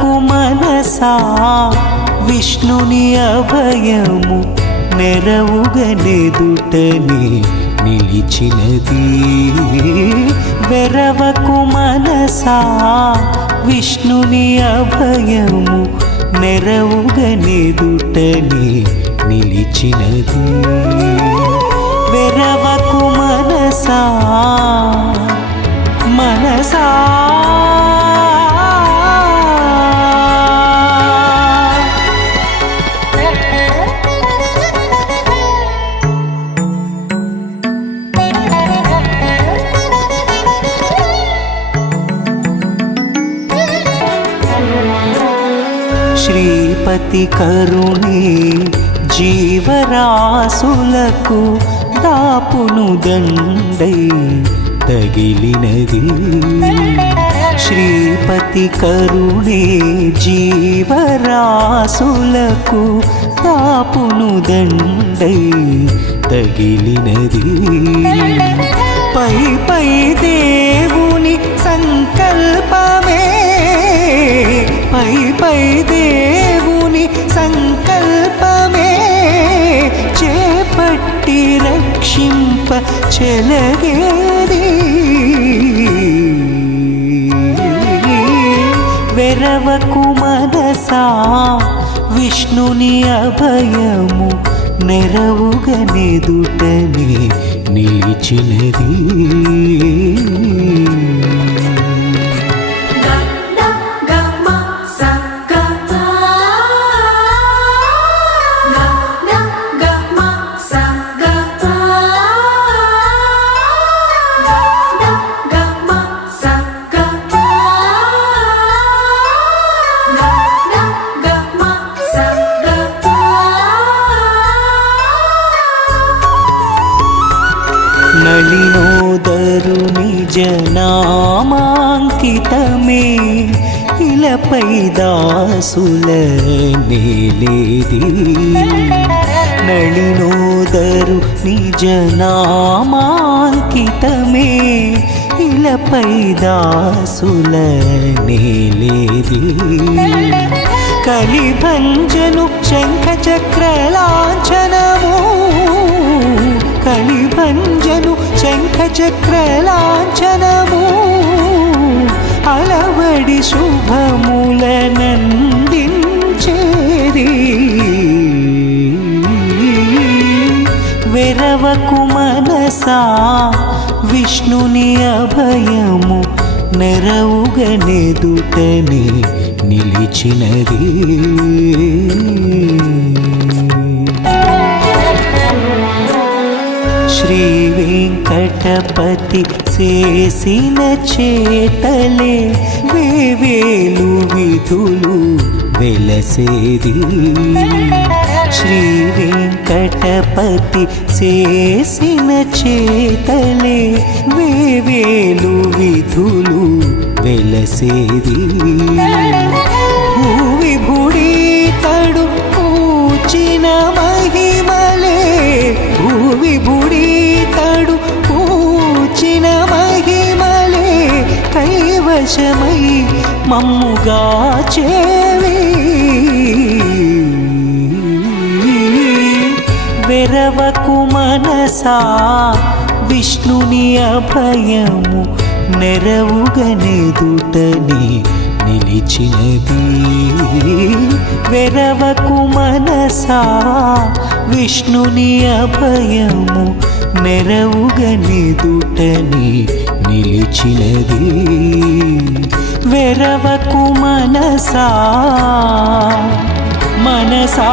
వెరవకు మనసా విష్ణుని అభయము నెరవుగనెదుటని నిలిచినది. వెరవకు మనసా విష్ణుని అభయము నెరవుగనెదుటని నిలిచినది. వెరవకు మనసా మనసా శ్రీపతి కరుణే జీవరాసులకు దాపును దండై తగిలినది. శ్రీపతి కరుణే జీవరాసులకు దాపును దండై తగిలినది. పై పై దేవుని సంకల్పమే పై పై దేవుని చెలగేది? వెరవకు మనసా విష్ణుని అభయము నెరవుగనెదుటనే నిలిచినది. నళినోదరు నిజ నామాంకితమే ఇలపై దాసుల నేలేది. నళినోదరు నిజ నామాంకితమే ఇలపై దాసుల నేలేది. కలిభంజను శంఖ శంఖ చక్రలాంఛనము అలవడి శుభముల నందించేది వెరవకు మనసా విష్ణుని అభయము నెరవుగనెదుటనే నిలిచినది. శ్రీ వెంకటపతి చేసిన చేతలే వేవేలు విధులు వెలసేది. శ్రీ వెంకటపతి చేసిన చేతలే వేవేలు విధులు వెలసేది. భూవి భుడి తడు పూచిన కైవశమై మమ్ముగా చేవి వెరవకు మనసా విష్ణుని అభయము నెరవుగనెదుటని నిలిచినది. వెరవకు మనసా విష్ణుని అభయము నెరవుగనెదుటని నిలిచినది. వెరవకు మనసా మనసా.